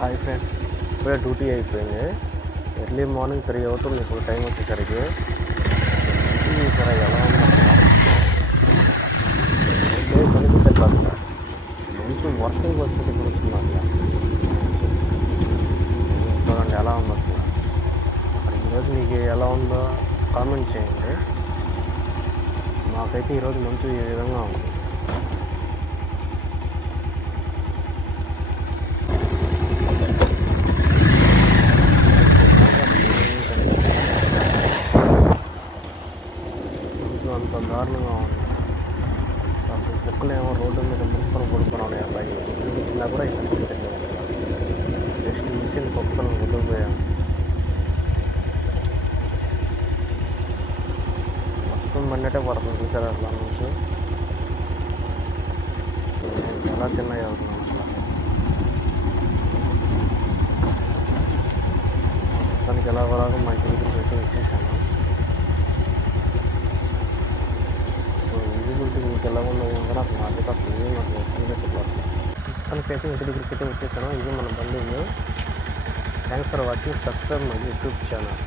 Hi friend ఇప్పుడే duty అయిపోయింది. Early morning three అవుతుంది. ఇప్పుడు టైం వచ్చేసరికి. ఇక్కడ ఎలా ఉంది అసలు కనిపించట్లేదు అసలు మంచి వర్షింగ్ వచ్చేది వస్తుంది అసలు చూడండి ఎలా ఉందో. అసలు మరి ఈరోజు మీకు ఎలా ఉందో కామెంట్ చేయండి. మాకైతే ఈరోజు మంచి విధంగా ఉంది. ఇంట్లో అంత దారుణంగా ఉంది. అసలు కుక్కలేమో రోడ్డు మీద ముక్కలు కొడుకుని ఉన్నాయి అబ్బాయి. చిన్న కూడా కనిపించట్లేదు జస్ట్ మిషన్ కుక్కలు వదిలిపోయాం మొత్తం బండటే పడుతుంది చూసారు అట్లా నుంచి. చాలా చిన్నగా అవుతున్నాం అట్లా. మొత్తానికి ఎలా వరకు మా ఇంటికి విజిబిలిటీ వెళ్ళకుండా ఎలా ఉన్నది నాకు నాకైతే అసలు నాకు కనిపించట్లేదు మొత్తానికైతే ఇంటి దగ్గరికి అయితే వచ్చేసాను. ఇది మన బండి thanks for watching subscribe my YouTube channel.